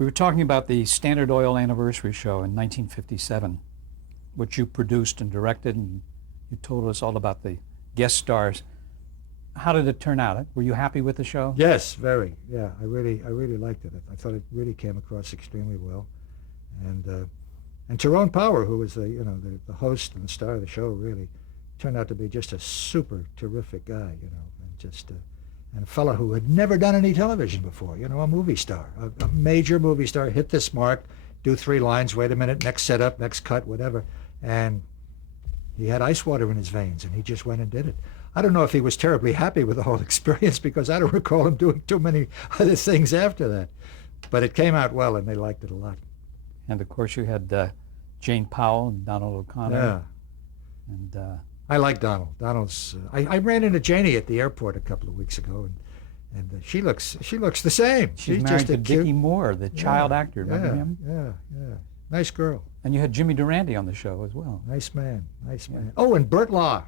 We were talking about the Standard Oil anniversary show in 1957, which you produced and directed, and you told us all about the guest stars. How did it turn out? Were you happy with the show? Yes, very. Yeah, I really liked it. I thought it really came across extremely well, and Tyrone Power, who was the host and the star of the show, really turned out to be just a super terrific guy, and just and a fellow who had never done any television before, a movie star, a major movie star, hit this mark, do 3 lines, wait a minute, next setup, next cut, whatever, and he had ice water in his veins, and he just went and did it. I don't know if he was terribly happy with the whole experience, because I don't recall him doing too many other things after that, but it came out well, and they liked it a lot. And of course you had Jane Powell and Donald O'Connor. Yeah. And I like Donald. Donald's. I ran into Janie at the airport a couple of weeks ago, and she looks the same. She's married to Dickie Moore, the child actor. Remember him? Yeah. Nice girl. And you had Jimmy Durante on the show as well. Nice man. Oh, and Burt Law.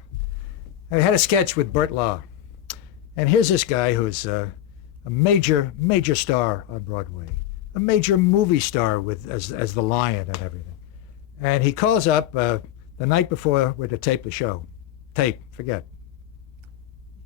I had a sketch with Burt Law, and here's this guy who's a major star on Broadway, a major movie star with as the Lion and everything, and he calls up the night before we're to tape the show. Forget.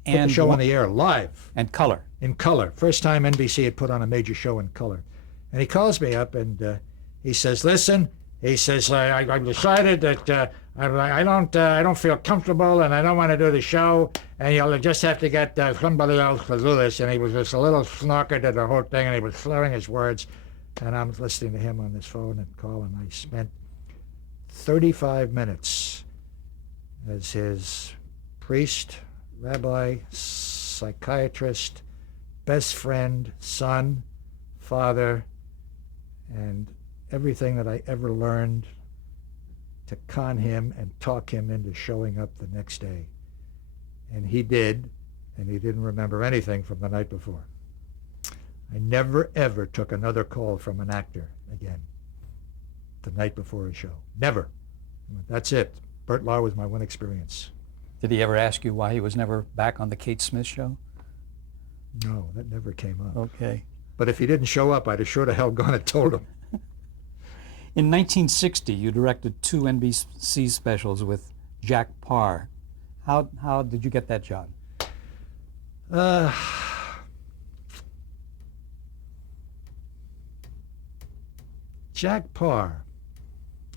Put the show on the air live. And color. In color. First time NBC had put on a major show in color. And he calls me up and he says, listen, he says, I've decided that I don't feel comfortable and I don't want to do the show, and you'll just have to get somebody else to do this. And he was just a little snarker to the whole thing, and he was slurring his words. And I'm listening to him on this phone and call, and I spent 35 minutes as his priest, rabbi, psychiatrist, best friend, son, father, and everything that I ever learned to con him and talk him into showing up the next day. And he did, and he didn't remember anything from the night before. I never, ever took another call from an actor again the night before a show. Never. That's it. Burt Law was my one experience. Did he ever ask you why he was never back on the Kate Smith show? No, that never came up. Okay. But if he didn't show up, I'd have sure to hell gone and told him. In 1960, you directed 2 NBC specials with Jack Parr. How did you get that job? Jack Parr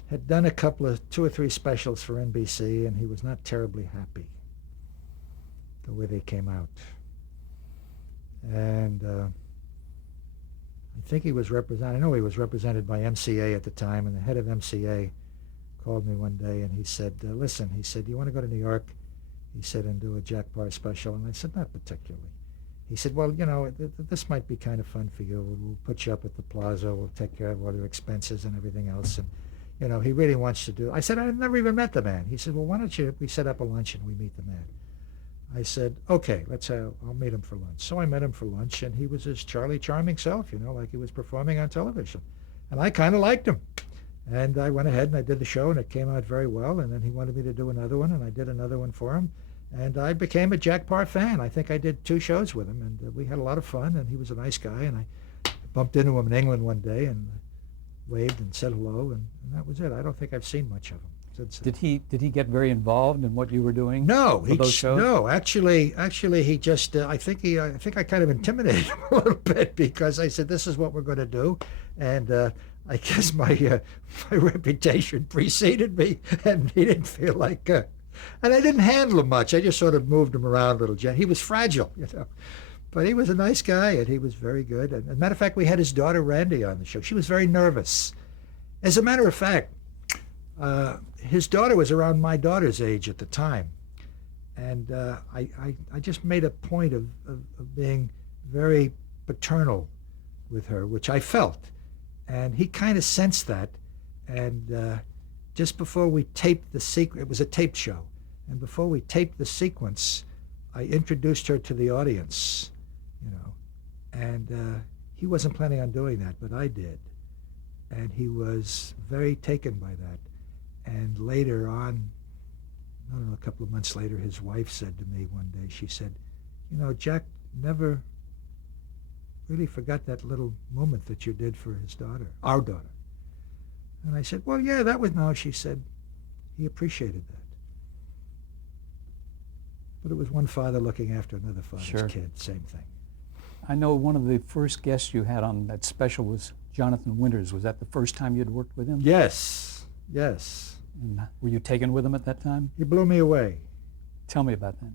had done a couple of 2 or 3 specials for NBC, and he was not terribly happy the way they came out. And I think he was represented, I know he was represented by MCA at the time, and the head of MCA called me one day and he said, listen, he said, do you want to go to New York? He said, and do a Jack Parr special? And I said, not particularly. He said, well, this might be kind of fun for you. We'll put you up at the Plaza. We'll take care of all your expenses and everything else. And, he really wants to do. I said, I've never even met the man. He said, well, why don't we set up a lunch and we meet the man? I said, okay, I'll meet him for lunch. So I met him for lunch, and he was his Charlie Charming self, like he was performing on television. And I kind of liked him. And I went ahead and I did the show, and it came out very well. And then he wanted me to do another one, and I did another one for him. And I became a Jack Parr fan. I think I did 2 shows with him, and we had a lot of fun, and he was a nice guy. And I bumped into him in England one day and waved and said hello, and that was it. I don't think I've seen much of him since then. Did he get very involved in what you were doing? No, for those shows? No. Actually, he just. I think I kind of intimidated him a little bit, because I said, "This is what we're going to do," and I guess my reputation preceded me, and he didn't feel like. And I didn't handle him much. I just sort of moved him around a little. He was fragile, but he was a nice guy, and he was very good. And as a matter of fact, we had his daughter Randy on the show. She was very nervous. As a matter of fact, his daughter was around my daughter's age at the time, and I just made a point of being very paternal with her, which I felt, and he kind of sensed that. And just before we taped the sequence, it was a tape show, and before we taped the sequence, I introduced her to the audience, and he wasn't planning on doing that, but I did, and he was very taken by that. And later on, I don't know, a couple of months later, his wife said to me one day, she said, Jack never really forgot that little moment that you did for his daughter, our daughter. And I said, well, yeah, that was, no, she said, he appreciated that. But it was one father looking after another father's Sure. kid, same thing. I know one of the first guests you had on that special was Jonathan Winters. Was that the first time you'd worked with him? Yes, yes. And were you taken with him at that time? He blew me away. Tell me about that.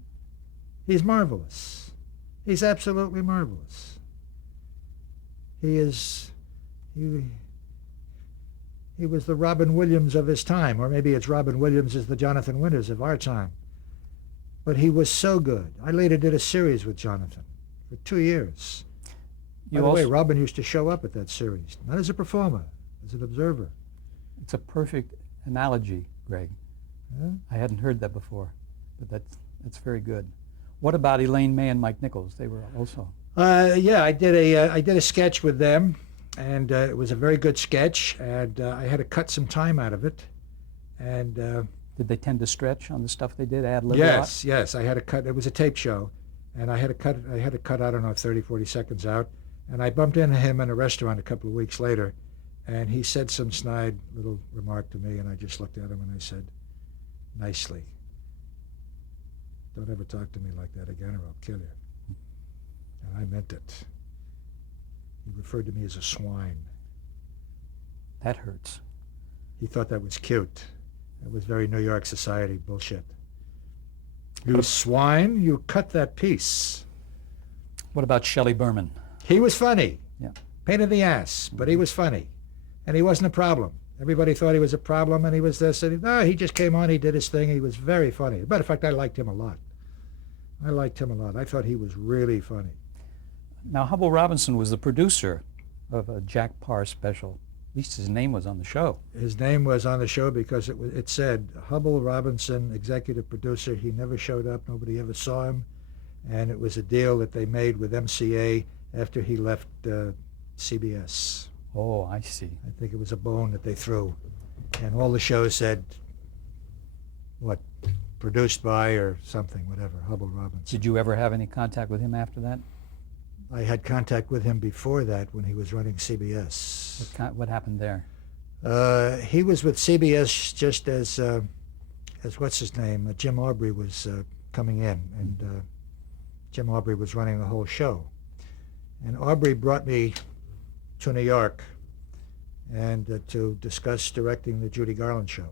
He's marvelous. He's absolutely marvelous. He is, he was the Robin Williams of his time, or maybe it's Robin Williams is the Jonathan Winters of our time. But he was so good. I later did a series with Jonathan for 2 years. By the way, Robin used to show up at that series, not as a performer, as an observer. It's a perfect analogy, Greg. Yeah? I hadn't heard that before, but that's very good. What about Elaine May and Mike Nichols? They were also. Yeah, I did a sketch with them, and it was a very good sketch, and I had to cut some time out of it. And Did they tend to stretch on the stuff they did, ad lib a lot? yes, I had to cut. It was a tape show, and I had to cut I don't know 30, 40 seconds out. And I bumped into him in a restaurant a couple of weeks later, and he said some snide little remark to me, and I just looked at him and I said, nicely. Don't ever talk to me like that again or I'll kill you. And I meant it. He referred to me as a swine. That hurts. He thought that was cute. It was very New York society bullshit. You swine, you cut that piece. What about Shelley Berman? He was funny. Yeah. Pain in the ass, but he was funny. And he wasn't a problem. Everybody thought he was a problem, and he was this. And he just came on, he did his thing. He was very funny. As a matter of fact, I liked him a lot. I thought he was really funny. Now, Hubble Robinson was the producer of a Jack Parr special. At least his name was on the show. His name was on the show because it said Hubble Robinson, executive producer. He never showed up. Nobody ever saw him. And it was a deal that they made with MCA after he left CBS. Oh, I see. I think it was a bone that they threw. And all the shows said, produced by or something, whatever, Hubble Robinson. Did you ever have any contact with him after that? I had contact with him before that when he was running CBS. What happened there? He was with CBS just as what's his name, Jim Aubrey was coming in, and Jim Aubrey was running the whole show. And Aubrey brought me to New York and to discuss directing the Judy Garland show.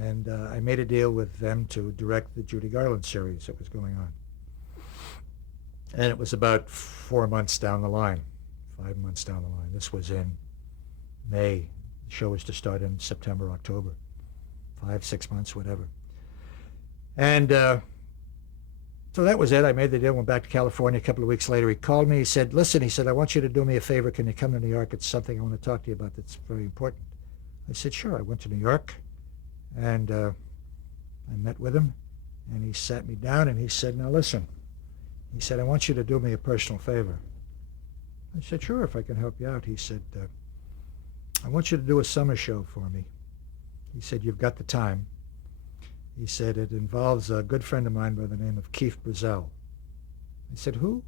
And I made a deal with them to direct the Judy Garland series that was going on. And it was about 4 months down the line, 5 months down the line. This was in May. The show was to start in September, October, 5, 6 months, whatever. And so that was it. I made the deal, went back to California. A couple of weeks later, he called me. He said, listen, I want you to do me a favor. Can you come to New York? It's something I want to talk to you about that's very important. I said, sure. I went to New York, and I met with him, and he sat me down, and he said, now listen. He said, I want you to do me a personal favor. I said, sure, if I can help you out. He said, I want you to do a summer show for me. He said, you've got the time. He said, it involves a good friend of mine by the name of Keith Brazell. I said, who?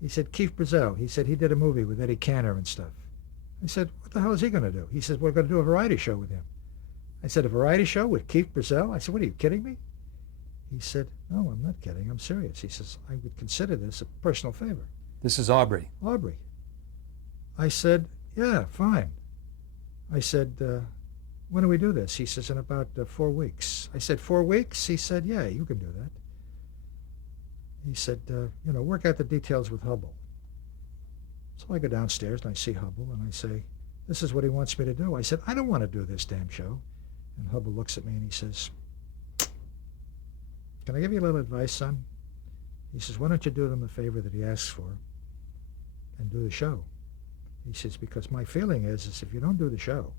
He said, Keith Brazell. He said, he did a movie with Eddie Cantor and stuff. I said, what the hell is he going to do? He said, we're going to do a variety show with him. I said, a variety show with Keith Brazell? I said, what, are you kidding me? He said, no, I'm not kidding. I'm serious. He says, I would consider this a personal favor. This is Aubrey. Aubrey. I said, yeah, fine. I said, when do we do this? He says, in about 4 weeks. I said, 4 weeks? He said, yeah, you can do that. He said, work out the details with Hubble. So I go downstairs and I see Hubble and I say, this is what he wants me to do. I said, I don't want to do this damn show. And Hubble looks at me and he says, can I give you a little advice, son? He says, why don't you do them the favor that he asks for and do the show? He says, because my feeling is if you don't do the show,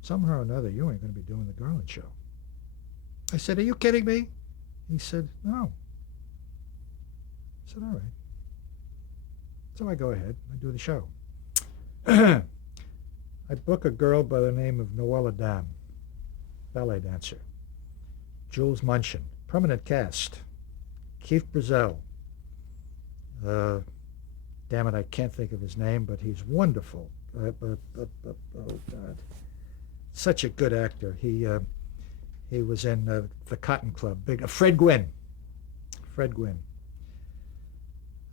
somehow or another, you ain't going to be doing the Garland show. I said, are you kidding me? He said, no. I said, all right. So I go ahead. I do the show. I book a girl by the name of Noelle Adam, ballet dancer. Jules Munchin, permanent cast. Keith Brazell. Damn it, I can't think of his name, but he's wonderful. Oh God, such a good actor. He was in the Cotton Club. Big Fred Gwynn. Fred Gwynn.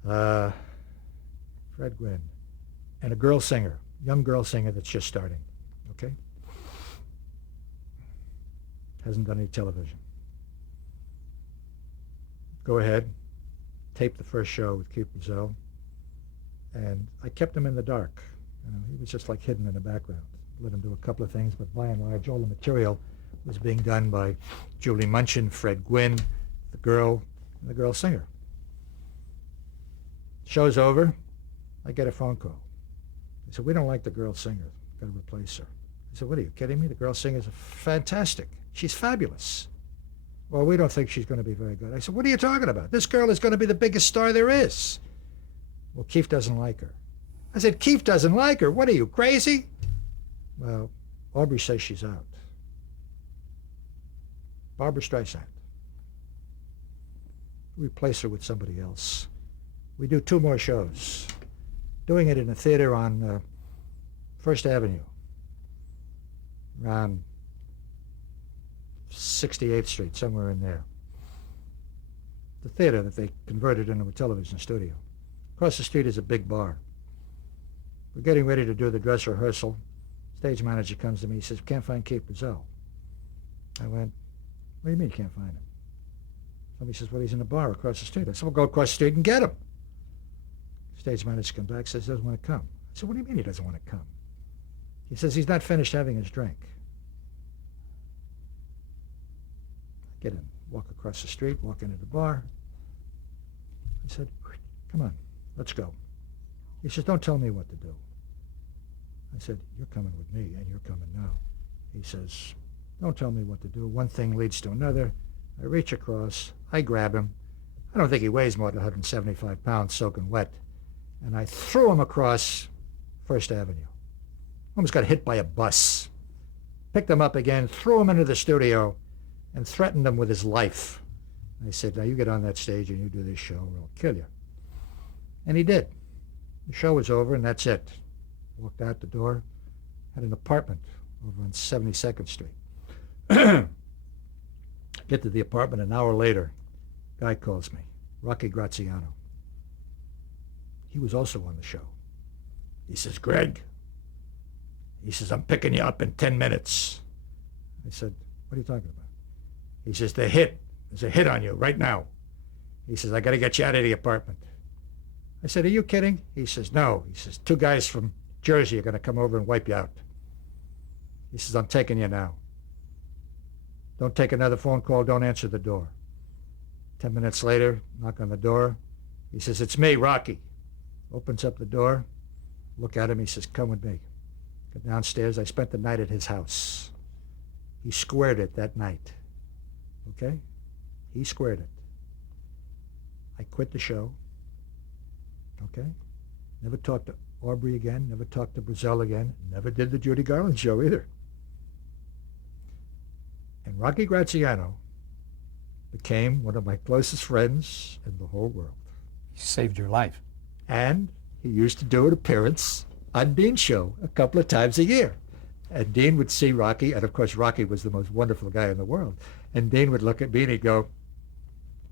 Fred Gwynn. And a girl singer, young girl singer that's just starting. Okay? Hasn't done any television. Go ahead. Tape the first show with Keith Brazell. And I kept him in the dark. He was just like hidden in the background. Let him do a couple of things, but by and large, all the material was being done by Julie Munchin, Fred Gwynn, the girl, and the girl singer. Show's over. I get a phone call. They said, we don't like the girl singer. Got to replace her. I said, what are you kidding me? The girl singer's fantastic. She's fabulous. Well, we don't think she's going to be very good. I said, what are you talking about? This girl is going to be the biggest star there is. Well, Keith doesn't like her. I said, Keith doesn't like her? What are you, crazy? Well, Aubrey says she's out. Barbara Streisand. Replace her with somebody else. We do 2 more shows. Doing it in a theater on First Avenue, around 68th Street, somewhere in there. The theater that they converted into a television studio. Across the street is a big bar. We're getting ready to do the dress rehearsal. Stage manager comes to me. He says, can't find Keith Brazell. I went, what do you mean you can't find him? Somebody says, well, he's in the bar across the street. I said, well, go across the street and get him. Stage manager comes back, says he doesn't want to come. I said, what do you mean he doesn't want to come? He says he's not finished having his drink. I get him, walk across the street, walk into the bar. I said, come on, let's go. He says, don't tell me what to do. I said, you're coming with me, and you're coming now. He says, don't tell me what to do. One thing leads to another. I reach across. I grab him. I don't think he weighs more than 175 pounds, soaking wet. And I threw him across First Avenue. Almost got hit by a bus. Picked him up again, threw him into the studio, and threatened him with his life. I said, now you get on that stage and you do this show, or I'll kill you. And he did. The show was over, and that's it. Walked out the door, had an apartment over on 72nd Street. Get to the apartment an hour later. Guy calls me, Rocky Graziano. He was also on the show. He says, Greg, he says, I'm picking you up in 10 minutes. I said, what are you talking about? He says, there's a hit on you right now. He says, I got to get you out of the apartment. I said, are you kidding? He says, no. He says, 2 guys from Jersey are going to come over and wipe you out. He says, I'm taking you now. Don't take another phone call. Don't answer the door. 10 minutes later, knock on the door. He says, it's me, Rocky. Opens up the door. Look at him. He says, come with me. Go downstairs. I spent the night at his house. He squared it that night. Okay? He squared it. I quit the show. Okay? Never talked to Aubrey again. Never talked to Brazell again. Never did the Judy Garland show either. And Rocky Graziano became one of my closest friends in the whole world. He saved your life. And he used to do an appearance on Dean's show a couple of times a year. And Dean would see Rocky, and of course Rocky was the most wonderful guy in the world. And Dean would look at me and he'd go,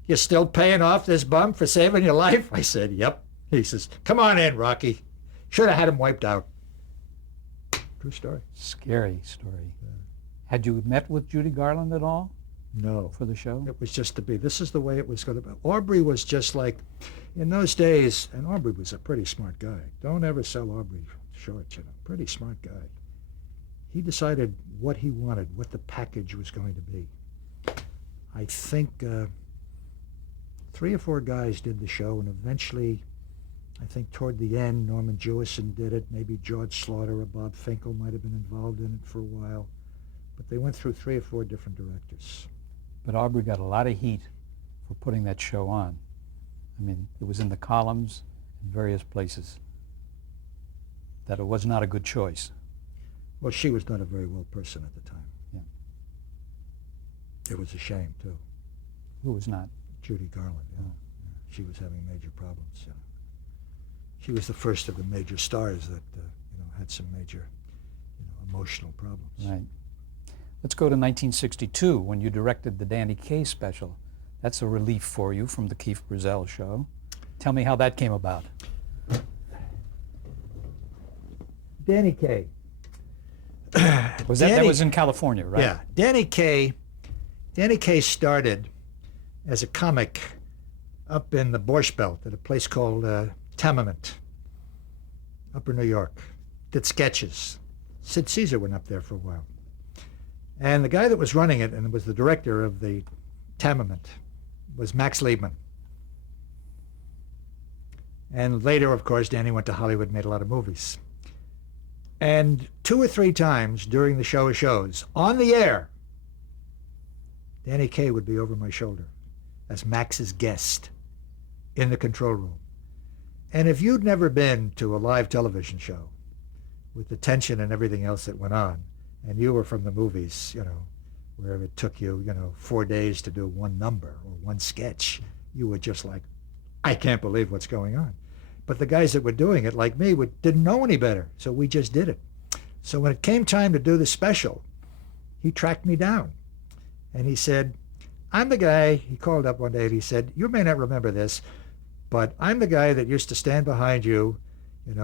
you're still paying off this bum for saving your life? I said, yep. He says, come on in, Rocky. Should have had him wiped out. True story. Scary story. Had you met with Judy Garland at all? No. For the show? It was just to be. This is the way it was going to be. Aubrey was just like, in those days, and Aubrey was a pretty smart guy. Don't ever sell Aubrey short, you know. Pretty smart guy. He decided what he wanted, what the package was going to be. I think 3 or 4 guys did the show, and eventually, I think toward the end, Norman Jewison did it. Maybe George Slaughter or Bob Finkel might have been involved in it for a while. But they went through 3 or 4 different directors. But Aubrey got a lot of heat for putting that show on. I mean, it was in the columns in various places that it was not a good choice. Well, she was not a very well person at the time. Yeah. It was a shame, too. Who was not? Judy Garland, yeah. Oh. She was having major problems, yeah. she was the first of the major stars that had some major emotional problems. Right. Let's go to 1962 when you directed the Danny Kaye special. That's a relief for you from the Keith Brazell show. Tell me how that came about. Danny Kaye. That was in California, right? Yeah. Danny Kaye started as a comic up in the Borscht Belt at a place called Tamiment, Upper New York. Did sketches. Sid Caesar went up there for a while. And the guy that was running it and was the director of the Tamiment was Max Liebman. And later, of course, Danny went to Hollywood and made a lot of movies. And 2 or 3 times during the show of shows, on the air, Danny Kaye would be over my shoulder as Max's guest in the control room. And if you'd never been to a live television show with the tension and everything else that went on, and you were from the movies, where it took you, 4 days to do one number or one sketch, you were just like, I can't believe what's going on. But the guys that were doing it, like me, didn't know any better, so we just did it. So when it came time to do the special, he tracked me down. And he said, I'm the guy, he called up one day and he said, you may not remember this, but I'm the guy that used to stand behind you, in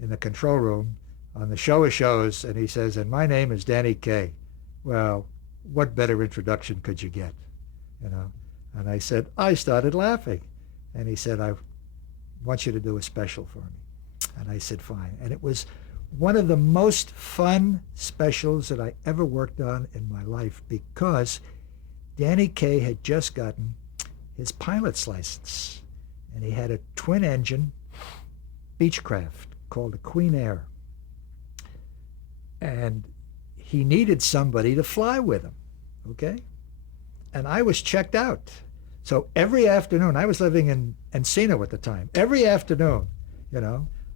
the control room on the show of shows. And he says, and my name is Danny Kaye. Well, what better introduction could you get? And I said, I started laughing. And he said, I want you to do a special for me. And I said, fine. And it was one of the most fun specials that I ever worked on in my life because Danny Kaye had just gotten his pilot's license. And he had a twin-engine Beechcraft called a Queen Air. And he needed somebody to fly with him, okay? And I was checked out. So every afternoon, I was living in Encino at the time, every afternoon,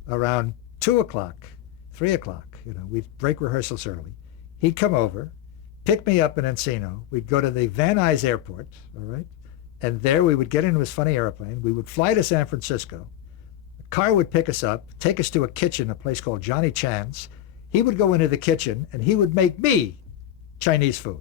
around 2 o'clock, 3 o'clock, we'd break rehearsals early. He'd come over, pick me up in Encino. We'd go to the Van Nuys Airport, all right? And there we would get into his funny airplane. We would fly to San Francisco. A car would pick us up, take us to a kitchen, a place called Johnny Chan's. He would go into the kitchen and he would make me Chinese food.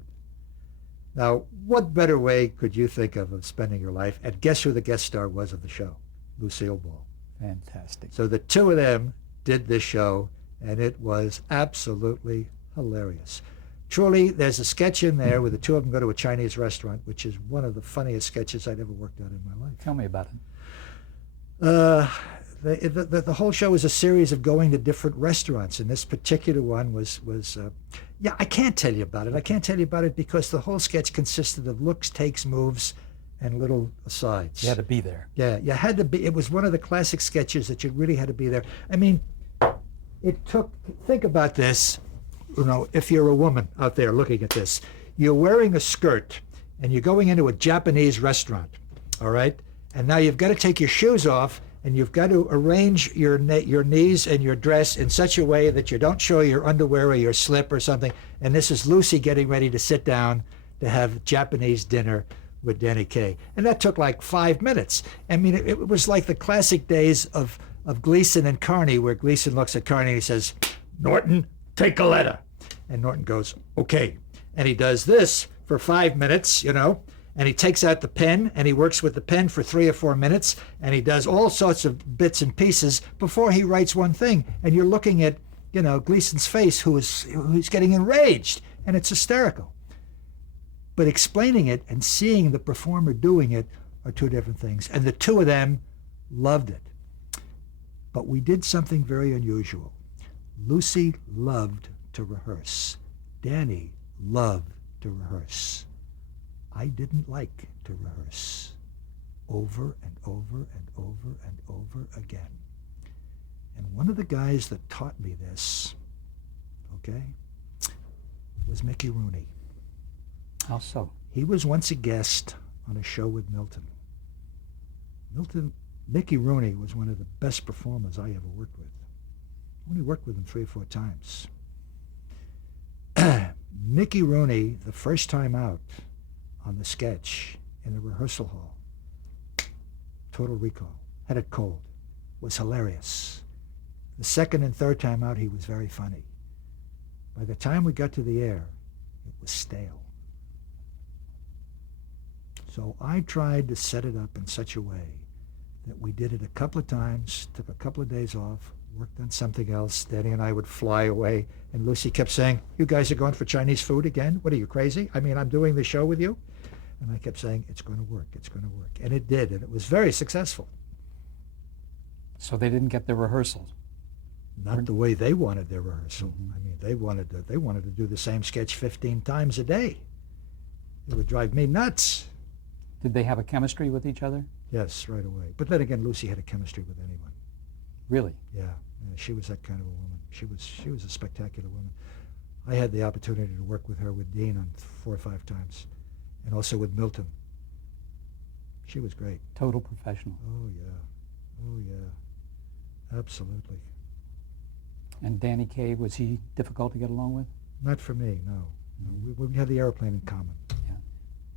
Now, what better way could you think of spending your life? And guess who the guest star was of the show? Lucille Ball. Fantastic. So the two of them did this show, and it was absolutely hilarious. Truly, there's a sketch in there where the two of them go to a Chinese restaurant, which is one of the funniest sketches I'd ever worked on in my life. Tell me about it. The whole show is a series of going to different restaurants, and this particular one was I can't tell you about it. I can't tell you about it because the whole sketch consisted of looks, takes, moves, and little asides. You had to be there. Yeah, you had to be. It was one of the classic sketches that you really had to be there. I mean, think about this, if you're a woman out there looking at this, you're wearing a skirt and you're going into a Japanese restaurant, all right? And now you've got to take your shoes off and you've got to arrange your knees and your dress in such a way that you don't show your underwear or your slip or something. And this is Lucy getting ready to sit down to have Japanese dinner with Danny Kaye. And that took like 5 minutes. I mean, it was like the classic days of Gleason and Carney, where Gleason looks at Carney and he says, Norton, take a letter. And Norton goes, okay. And he does this for 5 minutes, and he takes out the pen and he works with the pen for 3 or 4 minutes, and he does all sorts of bits and pieces before he writes one thing. And you're looking at, Gleason's face, who's getting enraged, and it's hysterical. But explaining it and seeing the performer doing it are two different things. And the two of them loved it. But we did something very unusual. Lucy loved to rehearse. Danny loved to rehearse. I didn't like to rehearse over and over and over and over again. And one of the guys that taught me this, was Mickey Rooney. How so? He was once a guest on a show with Milton. Mickey Rooney was one of the best performers I ever worked with. I only worked with him 3 or 4 times. Mickey Rooney, the first time out on the sketch in the rehearsal hall, total recall, had it cold, was hilarious. The second and third time out, he was very funny. By the time we got to the air, it was stale. So I tried to set it up in such a way that we did it a couple of times, took a couple of days off, worked on something else. Danny and I would fly away, and Lucy kept saying, "You guys are going for Chinese food again? What are you, crazy? I mean, I'm doing the show with you?" And I kept saying, "It's going to work, it's going to work." And it did, and it was very successful. So they didn't get their rehearsals. Not the way they wanted their rehearsal. I mean, they wanted to do the same sketch 15 times a day. It would drive me nuts. Did they have a chemistry with each other? Yes, right away. But then again, Lucy had a chemistry with anyone. Really? Yeah, she was that kind of a woman. She was a spectacular woman. I had the opportunity to work with her, with Dean, on 4 or 5 times, and also with Milton. She was great. Total professional. Oh yeah, oh yeah, absolutely. And Danny Kaye, was he difficult to get along with? Not for me, no. We had the airplane in common. Yeah.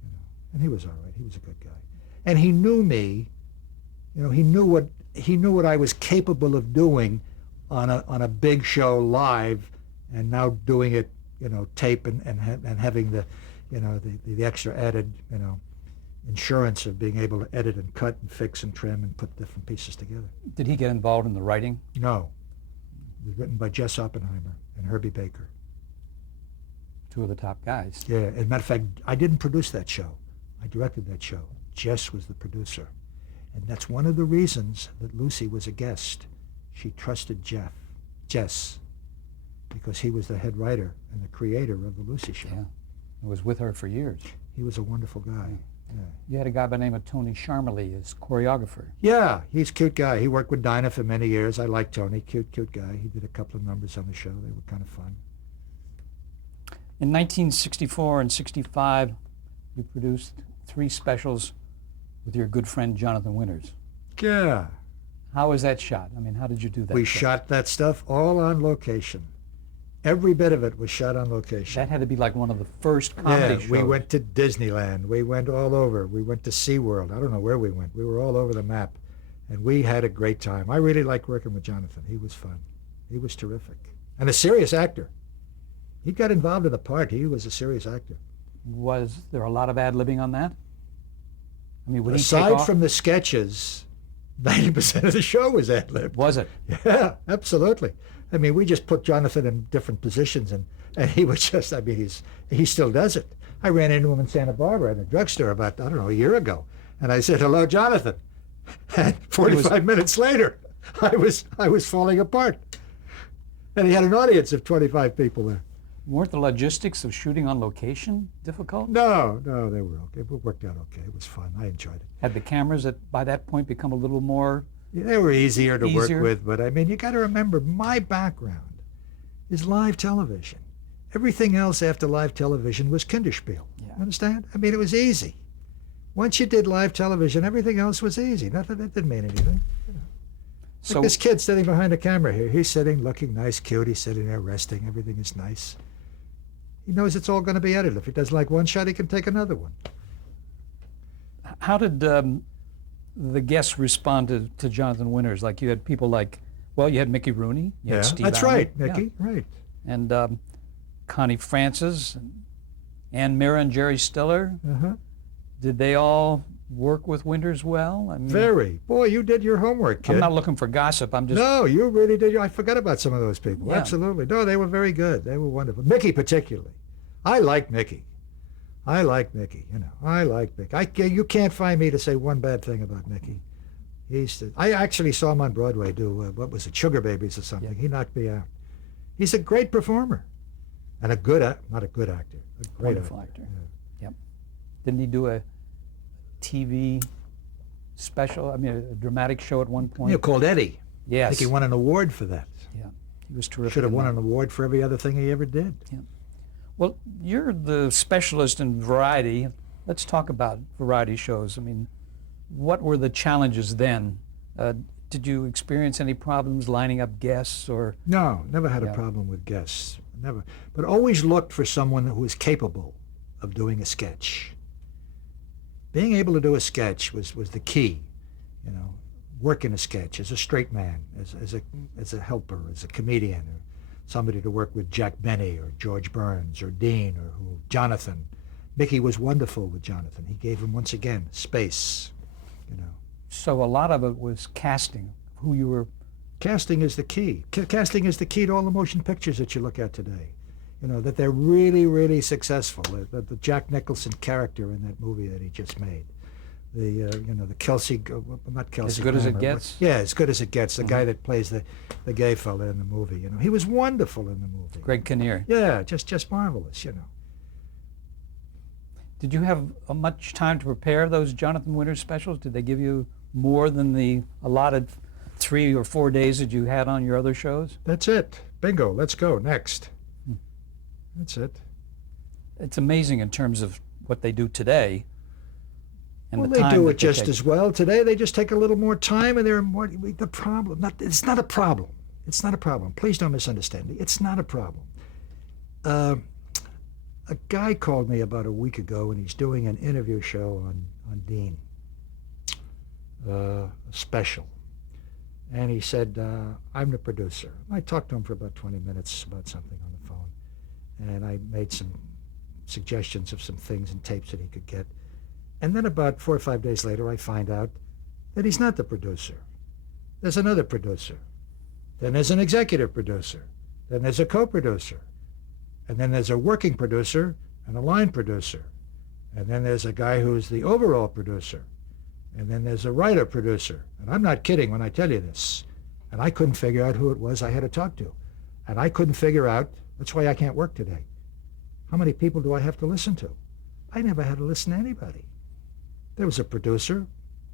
You know, and he was all right. He was a good guy, and he knew me. You know, he knew what I was capable of doing on a big show live, and now doing it, you know, tape and having the, you know, the extra added, you know, insurance of being able to edit and cut and fix and trim and put different pieces together. Did he get involved in the writing? No. It was written by Jess Oppenheimer and Herbie Baker. Two of the top guys. Yeah, as a matter of fact, I didn't produce that show. I directed that show. Jess was the producer. And that's one of the reasons that Lucy was a guest. She trusted Jess, because he was the head writer and the creator of the Lucy Show. Yeah. I was with her for years. He was a wonderful guy. Yeah. You had a guy by the name of Tony Sharmely as choreographer. Yeah, he's a cute guy. He worked with Dinah for many years. I like Tony. Cute guy. He did a couple of numbers on the show. They were kind of fun. In 1964 and 65, you produced 3 specials with your good friend Jonathan Winters. Yeah. How was that shot? I mean, how did you do that? We shot that stuff all on location. Every bit of it was shot on location. That had to be like one of the first comedy shows. We went to Disneyland. We went all over. We went to SeaWorld. I don't know where we went. We were all over the map. And we had a great time. I really liked working with Jonathan. He was fun. He was terrific. And a serious actor. He got involved in the part. He was a serious actor. Was there a lot of ad-libbing on that? I mean, would he take Aside off? from the sketches, 90% of the show was ad-libbed. Was it? Yeah, absolutely. I mean, we just put Jonathan in different positions, and he was just, I mean, he still does it. I ran into him in Santa Barbara in a drugstore about, I don't know, a year ago, and I said, "Hello, Jonathan." And 45 minutes later, I was falling apart. And he had an audience of 25 people there. Weren't the logistics of shooting on location difficult? No, they were okay. It worked out okay. It was fun. I enjoyed it. Had the cameras by that point become a little more... Yeah, they were easier to Easier? work with, but I mean, you got to remember, my background is live television. Everything else after live television was Kinderspiel. Yeah. Understand? I mean, it was easy. Once you did live television, everything else was easy. Nothing, that didn't mean anything. You know. So Like this kid sitting behind the camera here. He's sitting, looking nice, cute. He's sitting there resting. Everything is nice. He knows it's all going to be edited. If he doesn't like one shot, he can take another one. how did the guests respond to Jonathan Winters? Like you had people like, well, you had Mickey Rooney. You had Steve that's Allen, right, Mickey. yeah, Right. and Connie Francis, and Ann Mira and Jerry Stiller. Uh-huh. Did they all work with Winters well? I mean, Very. Boy, you did your homework, kid. I'm not looking for gossip. I'm just... No, you really did. I forgot about some of those people. Yeah. Absolutely. No, they were very good. They were wonderful. Mickey particularly. I like Mickey. I like Mickey. You know, I like Mickey. You can't find me to say one bad thing about Mickey. I actually saw him on Broadway do, what was it, Sugar Babies or something. Yeah. He knocked me out. He's a great performer. And not a good actor. A great Wonderful actor. actor. Yeah. Yep. Didn't he do a TV special? I mean, a dramatic show at one point? You know, called Eddie. Yes. I think he won an award for that. Yeah. He was terrific. Should have in won that. an award for every other thing he ever did. Yeah. Well, you're the specialist in variety. Let's talk about variety shows. I mean, what were the challenges then? Did you experience any problems lining up guests or? No, never had a Yeah. problem with guests. Never. But always looked for someone who was capable of doing a sketch. Being able to do a sketch was the key. You know, work in a sketch as a straight man, as a helper, as a comedian, or somebody to work with Jack Benny or George Burns or Dean or Jonathan. Mickey was wonderful with Jonathan. He gave him, once again, space, you know. So a lot of it was casting, who you were. Casting is the key. Casting is the key to all the motion pictures that you look at today. You know, that they're really, really successful. The Jack Nicholson character in that movie that he just made. The Kelsey, not Kelsey. As good as it Grammer, gets? yeah, as good as it gets. The guy that plays the gay fella in the movie. You know, he was wonderful in the movie. Greg Kinnear. Yeah, just marvelous, you know. Did you have much time to prepare those Jonathan Winters specials? Did they give you more than the allotted 3 or 4 days that you had on your other shows? That's it. Bingo. Let's go. Next. That's it. It's amazing in terms of what they do today. And Well, the they time do that it just take. as well. Today they just take a little more time and they're more, the problem. It's not a problem. It's not a problem. Please don't misunderstand me. It's not a problem. A guy called me about a week ago and he's doing an interview show on Dean, a special. And he said, I'm the producer. I talked to him for about 20 minutes about something on the phone. And I made some suggestions of some things and tapes that he could get. And then about 4 or 5 days later, I find out that he's not the producer. There's another producer. Then there's an executive producer. Then there's a co-producer. And then there's a working producer and a line producer. And then there's a guy who's the overall producer. And then there's a writer-producer. And I'm not kidding when I tell you this. And I couldn't figure out who it was I had to talk to. And I couldn't figure out, that's why I can't work today. How many people do I have to listen to? I never had to listen to anybody. There was a producer.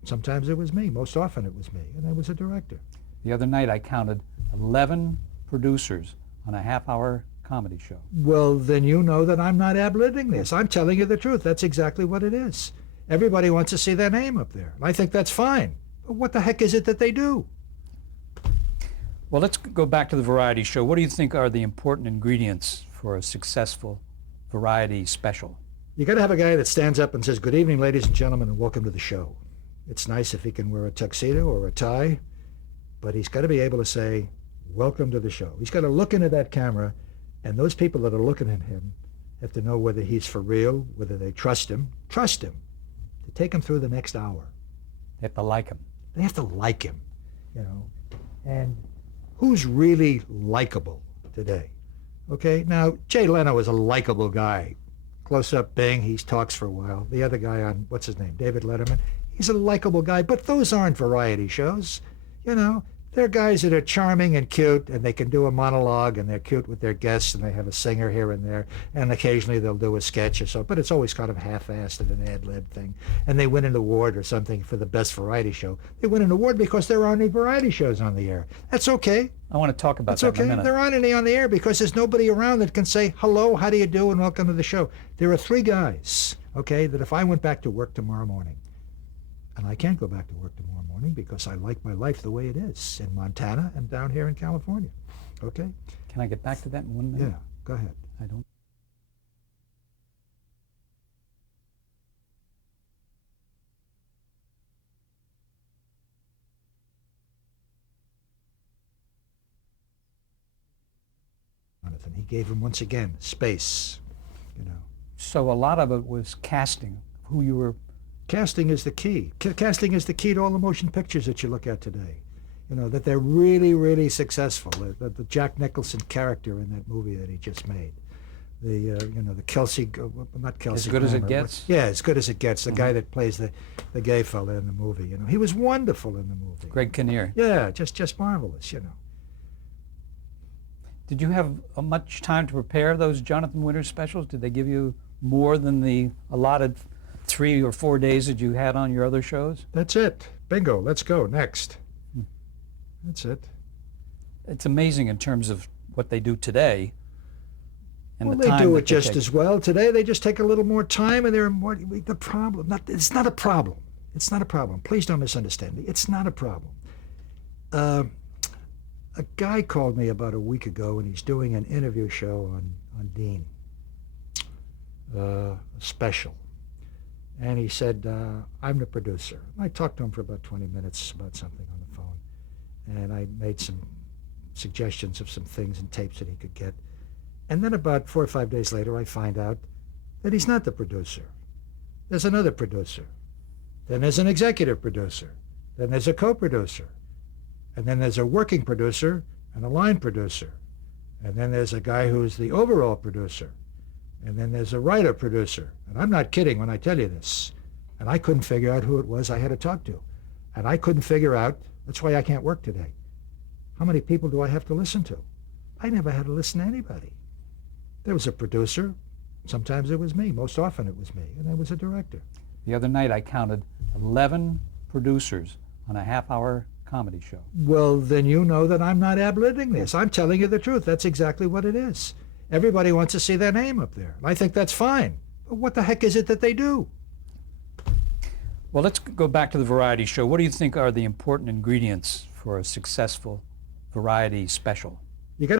Sometimes it was me. Most often it was me. And there was a director. The other night I counted 11 producers on a half-hour comedy show. Well, then you know that I'm not ad-libbing this. I'm telling you the truth. That's exactly what it is. Everybody wants to see their name up there. And I think that's fine. But what the heck is it that they do? Well, let's go back to the variety show. What do you think are the important ingredients for a successful variety special? You got to have a guy that stands up and says, "Good evening, ladies and gentlemen, and welcome to the show." It's nice if he can wear a tuxedo or a tie, but he's got to be able to say, "Welcome to the show." He's got to look into that camera, and those people that are looking at him have to know whether he's for real, whether they trust him to take him through the next hour. They have to like him. They have to like him, you know. And who's really likable today? Okay, now, Jay Leno is a likable guy. Close-up Bing, he talks for a while. The other guy on, what's his name, David Letterman, he's a likable guy, but those aren't variety shows, you know. They're guys that are charming and cute, and they can do a monologue, and they're cute with their guests, and they have a singer here and there, and occasionally they'll do a sketch or so, but it's always kind of half-assed and an ad-lib thing. And they win an award or something for the best variety show. They win an award because there aren't any variety shows on the air. That's okay. I want to talk about That's that okay. in a minute. There aren't any on the air because there's nobody around that can say, "Hello, how do you do, and welcome to the show." There are 3 guys, okay, that if I went back to work tomorrow morning, and I can't go back to work tomorrow morning because I like my life the way it is in Montana and down here in California. Okay? Can I get back to that in 1 minute? Yeah, go ahead. I don't. Jonathan, he gave him, once again, space, you know. So a lot of it was casting, who you were. Casting is the key. Casting is the key to all the motion pictures that you look at today. You know, that they're really, really successful. The Jack Nicholson character in that movie that he just made. The Kelsey, not Kelsey. As good as it Grammer, gets? Yeah, as good as it gets. The guy that plays the gay fella in the movie. You know, he was wonderful in the movie. Greg Kinnear. Yeah, just marvelous, you know. Did you have much time to prepare those Jonathan Winters specials? Did they give you more than the allotted 3 or 4 days that you had on your other shows? That's it. Bingo. Let's go. Next. That's it. It's amazing in terms of what they do today. And Well, the they time do that it just take. as well. Today they just take a little more time and they're more, the problem. It's not a problem. It's not a problem. Please don't misunderstand me. It's not a problem. A guy called me about a week ago and he's doing an interview show on Dean, a special. And he said, I'm the producer. I talked to him for about 20 minutes about something on the phone. And I made some suggestions of some things and tapes that he could get. And then about 4 or 5 days later, I find out that he's not the producer. There's another producer. Then there's an executive producer. Then there's a co-producer. And then there's a working producer and a line producer. And then there's a guy who's the overall producer. And then there's a writer-producer. And I'm not kidding when I tell you this. And I couldn't figure out who it was I had to talk to. And I couldn't figure out, that's why I can't work today. How many people do I have to listen to? I never had to listen to anybody. There was a producer. Sometimes it was me. Most often it was me. And there was a director. The other night I counted 11 producers on a half-hour comedy show. Well, then you know that I'm not ad-libbing this. I'm telling you the truth. That's exactly what it is. Everybody wants to see their name up there. And I think that's fine. But what the heck is it that they do? Well, let's go back to the variety show. What do you think are the important ingredients for a successful variety special?